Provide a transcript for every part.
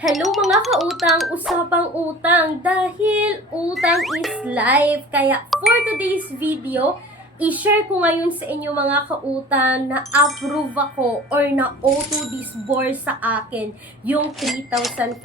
Hello mga kautang, usapang utang dahil utang is life. Kaya for today's video, i-share ko ngayon sa inyo mga kautang na approve ako or na auto disburse sa akin yung 3,500.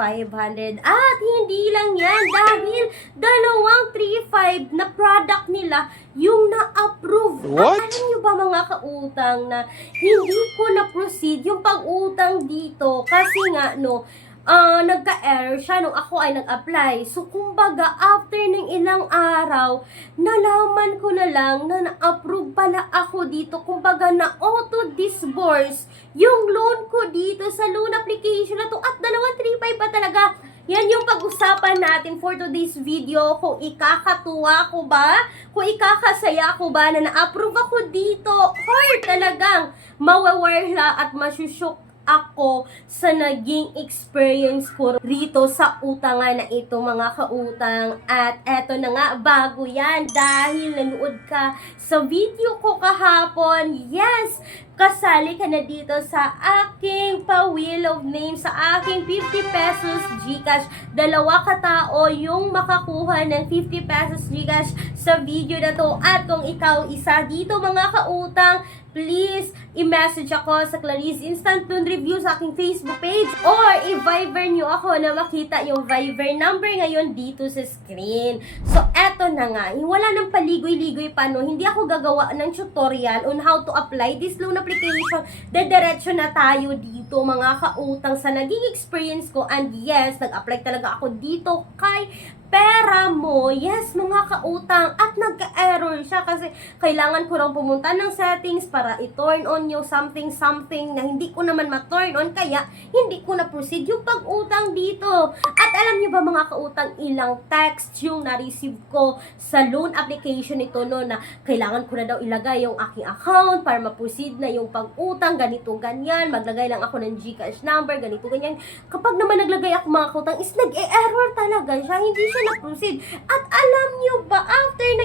At hindi lang yan dahil dalawang 3,500 na product nila yung na-approve. What? At alam nyo ba mga kautang na hindi ko na-proceed yung pag-utang dito kasi nga no, ah nagka-error siya nung ako ay nag-apply. So, kumbaga, after ng ilang araw, nalaman ko na lang na na-approve pala ako dito. Kumbaga, na-auto-disburse yung loan ko dito sa loan application na to. At dalawang 3.5 pa talaga. Yan yung pag-usapan natin for today's video. Kung ikakatuwa ko ba? Kung ikakasaya ko ba na na-approve ako dito? Or talagang mawawarla at masyusyok ako sa naging experience ko rito sa utangan na ito mga kautang. At eto na nga bago yan dahil nanood ka sa video ko kahapon yes kasali ka na dito sa aking pa-wheel of name sa aking 50 pesos Gcash. Dalawa katao yung makakuha ng 50 pesos Gcash sa video na to. At kung ikaw isa dito mga kautang please i-message ako sa Clarice Instant Loan Review sa aking Facebook page or i-Viber nyo ako na makita yung Viber number ngayon dito sa screen. So, eto na nga. Wala nang paligoy-ligoy pa, no? Hindi ako gagawa ng tutorial on how to apply this loan application. Dediretso na tayo dito, mga kautang, sa naging experience ko. And yes, nag-apply talaga ako dito kay pera mo. Yes, mga kautang. At nagka-error siya kasi kailangan ko lang pumunta ng settings para i-turn on yung something-something na hindi ko naman ma-turn on. Kaya, hindi ko na-proceed yung pag-utang dito. At alam niyo ba mga kautang, ilang text yung na-receive ko sa loan application nito no na kailangan ko na daw ilagay yung aking account para ma-proceed na yung pag-utang, ganito, ganyan. Maglagay lang ako ng Gcash number, ganito, ganyan. Kapag naman naglagay ako mga kautang, is nag-e-error talaga siya. Hindi siya na-proceed. At alam niyo ba, after ilang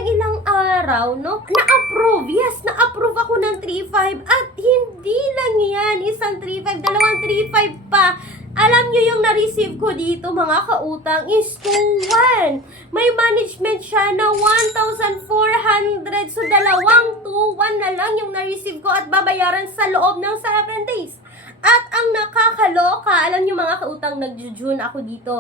araw, no, na-approve. Yes, na-approve ako ng 3.5 at hindi lang yan, isang 3.5, dalawang 3.5 pa. Alam niyo yung na-receive ko dito mga kautang is 2.1. May management siya na 1,400. So, dalawang 2.1 na lang yung na-receive ko at babayaran sa loob ng 7 days. At ang nakakaloka, alam niyo mga kautang, nagjujun ako dito.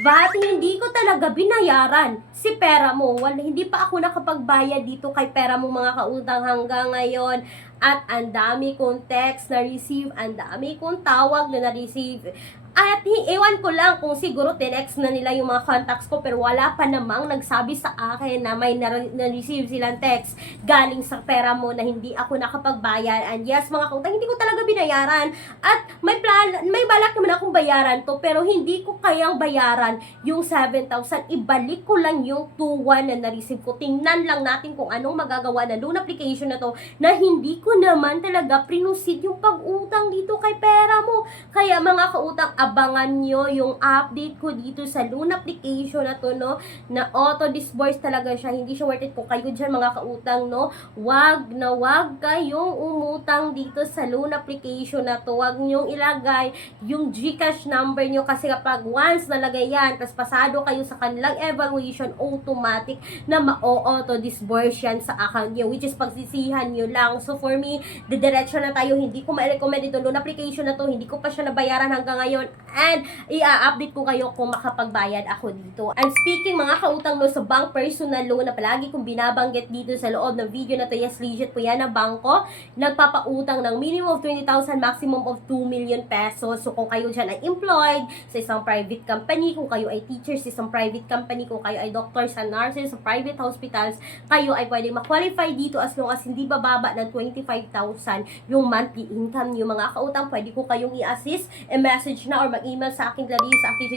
Ba't hindi ko talaga binayaran si pera mo? Wala, hindi pa ako nakapagbayad dito kay pera mo mga kautang hanggang ngayon. At ang dami kong text na receive, ang dami kong tawag na na-receive. At ewan ko lang kung siguro tinext na nila yung mga contacts ko pero wala pa namang nagsabi sa akin na may na- na-receive silang text galing sa pera mo na hindi ako nakapagbayad. And yes, mga kautang, hindi ko talaga binayaran. At may plan, may balak naman akong bayaran to pero hindi ko kayang bayaran yung 7,000. Ibalik ko lang yung 2,1 na na-receive ko. Tingnan lang natin kung anong magagawa na loan application na to na hindi ko naman talaga prinusid yung pag-utang dito kay pera mo. Kaya mga kautang, abangan nyo yung update ko dito sa loan application na to, no? Na auto-disburse talaga siya. Hindi siya worth it kung kayo dyan mga kautang, no? Wag na wag kayong umutang dito sa loan application na to. Wag nyong ilagay yung Gcash number nyo kasi kapag once nalagay yan, tapos pasado kayo sa kanilang evaluation, automatic na ma-auto-disburse yan sa account nyo, which is pagsisihan nyo lang. So for me, didiretso na tayo. Hindi ko ma-recommend ito loan application na to. Hindi ko pa siya nabayaran hanggang ngayon. And i-update ko kayo kung makapagbayad ako dito. And speaking mga kautang no sa bank personal loan na palagi kong binabanggit dito sa loob ng video na to, yes, legit po yan na bangko. Nagpapautang ng minimum of 20,000, maximum of 2 million pesos. So kung kayo dyan ay employed sa isang private company, kung kayo ay teacher sa isang private company, kung kayo ay doctors and nurses sa private hospitals, kayo ay pwede ma-qualify dito as long as hindi bababa ng 25,000 yung monthly income niyo mga kautang. Pwede ko kayong i-assist, i-message na or mag-email sa akin, Clarice, sa akin,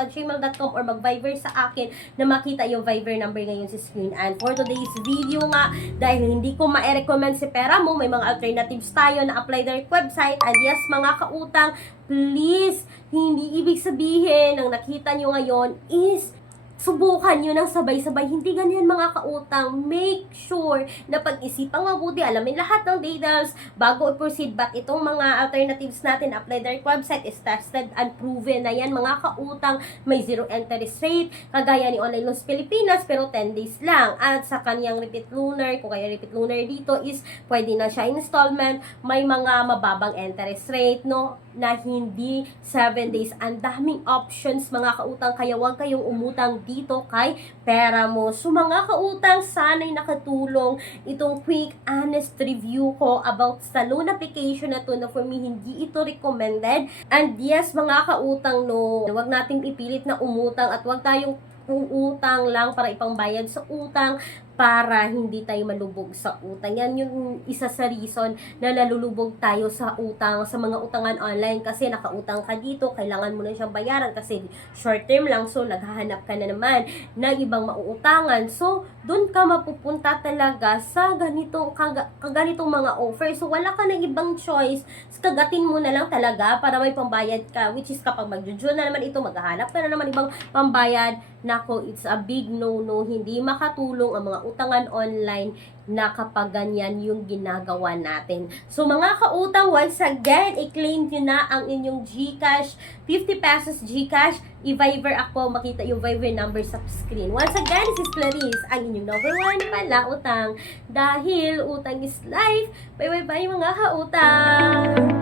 at gmail.com or mag-Viber sa akin na makita yung Viber number ngayon sa screen. And for today's video nga, dahil hindi ko ma-recommend si pera mo, may mga alternatives tayo na apply direct website. And yes, mga kautang, please, hindi ibig sabihin ng nakita nyo ngayon is subukan nyo ng sabay-sabay. Hindi ganyan mga kautang. Make sure na pag-isipan mabuti, alamin lahat ng details bago i-proceed. But itong mga alternatives natin, apply direct website is tested and proven na yan mga kautang. May zero interest rate, kagaya ni Online Loans Pilipinas, pero 10 days lang. At sa kanyang repeat lunar, kung kaya repeat lunar dito is pwede na siya installment, may mga mababang interest rate, no? Na hindi 7 days. Ang daming options mga kautang, kaya huwag kayong umutang dito kay pera mo. So mga kautang, sana'y nakatulong itong quick, honest review ko about sa loan application na to na for me, hindi ito recommended. And yes, mga kautang, no, huwag nating ipilit na umutang at huwag tayong uutang lang para ipangbayad sa utang para hindi tayo malubog sa utang. Yan yung isa sa reason na nalulubog tayo sa utang, sa mga utangan online kasi nakautang ka dito, kailangan mo na siyang bayaran kasi short term lang, so naghahanap ka na naman ng ibang mauutangan. So, doon ka mapupunta talaga sa ganitong, kaga, kaganitong mga offer. So, wala ka ng ibang choice. Kagatin mo na lang talaga para may pambayad ka, which is kapag mag-june na naman ito, maghahanap ka na naman ibang pambayad. Nako, it's a big no-no. Hindi makatulong ang mga utangan online na kapag ganyan yung ginagawa natin. So mga kautang, once again, i-claim nyo na ang inyong GCash, 50 pesos GCash, i-Viber ako, makita yung Viber number sa screen. Once again, this is Clarice, ang inyong number one pala utang. Dahil utang is life. Bye bye bye mga kautang!